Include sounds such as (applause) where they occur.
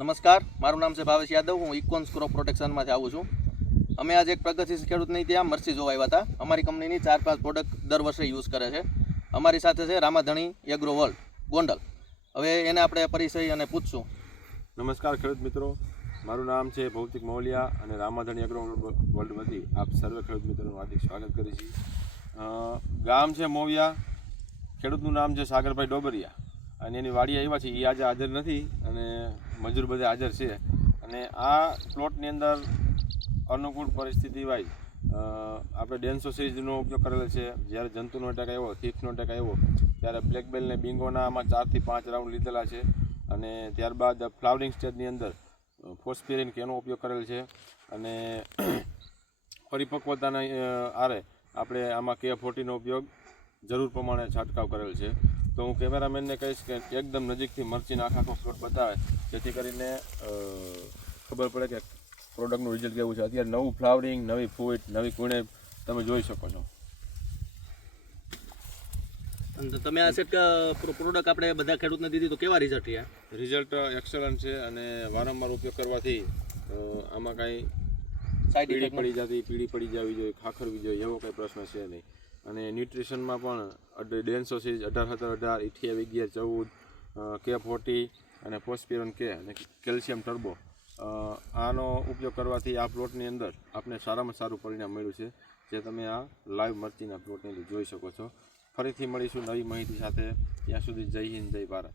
નમસ્કાર, મારું નામ છે ભાવેશ યાદવ, હું ઇકોન્સ ક્રોપ પ્રોટેક્શનમાંથી આવું છું. અમે આજે એક પ્રગતિશીલ ખેડૂતની ત્યાં મરસી જોવા આવ્યા હતા. અમારી કંપનીની ચાર પાંચ પ્રોડક્ટ દર વર્ષે યુઝ કરે છે. અમારી સાથે છે રામાધણી એગ્રો વર્લ્ડ ગોંડલ. હવે એને આપણે પરિચય અને પૂછશું. નમસ્કાર ખેડૂત મિત્રો, મારું નામ છે ભૌતિક મૌલિયા અને રામાધણી એગ્રો વર્લ્ડમાંથી આપ સર્વે ખેડૂત મિત્રોનું હાર્દિક સ્વાગત કરીએ છીએ. ગામ છે મોવિયા, ખેડૂતનું નામ છે સાગરભાઈ ડોબરિયા. અને એની વાડી આવ્યા છે એ આજે હાજર નથી અને મજૂર બધા હાજર છે. અને આ પ્લોટની અંદર અનુકૂળ પરિસ્થિતિ વાઇઝ આપણે ડેન્સો સિરીઝનો ઉપયોગ કરેલો છે. જ્યારે જંતુનો અટેક આવ્યો, થીફનો અટેક આવ્યો, ત્યારે બ્લેક બેલને બિંગોના આમાં ચારથી પાંચ રાઉન્ડ લીધેલા છે. અને ત્યારબાદ ફ્લાવરિંગ સ્ટેજની અંદર ફોસ્પિરિન કે એનો ઉપયોગ કરેલ છે. અને (clears throat) પરિપક્વતાના આરે આપણે આમાં કે ફોર્ટીનો ઉપયોગ જરૂર પ્રમાણે છંટકાવ કરેલ છે. તો હું કેમેરામેનને કહીશ કે એકદમ નજીકથી મરચીના આખા આખો પ્લોટ બતાવે. જેથી કરીને ખબર પડે કે પ્રોડક્ટનું રિઝલ્ટ કેવું છે. અત્યારે નવું ફ્લાવરિંગ નવી ફૂટ નવી કુણે તમે જોઈ શકો છો. તમે આ સેટ પ્રોડક્ટ આપણે બધા ખેડૂતને દીધી તો કેવા રિઝલ્ટ રહ્યા રિઝલ્ટ એક્સલન્ટ છે અને વારંવાર ઉપયોગ કરવાથી આમાં કાંઈ પીળી પડી જતી પીળી પડી જવી જોઈએ ખાખરવી જોઈએ એવો કંઈ પ્રશ્ન છે નહીં. અને ન્યુટ્રિશનમાં પણ ડેન્સો સીરીઝ અઢાર, સત્તર, અઢાર અઠ્યાવીસ ગયા, ચૌદ કે ફોર્ટી અને ફોસ્પિરોન કે અને કેલ્શિયમ ટર્બો. આનો ઉપયોગ કરવાથી આ પ્લોટની અંદર આપને સારામાં સારું પરિણામ મળ્યું છે, જે તમે આ લાઈવ મરચીના પ્લોટની અંદર જોઈ શકો છો. ફરીથી મળીશું નવી માહિતી સાથે. ત્યાં સુધી જય હિન્દ, જય ભારત.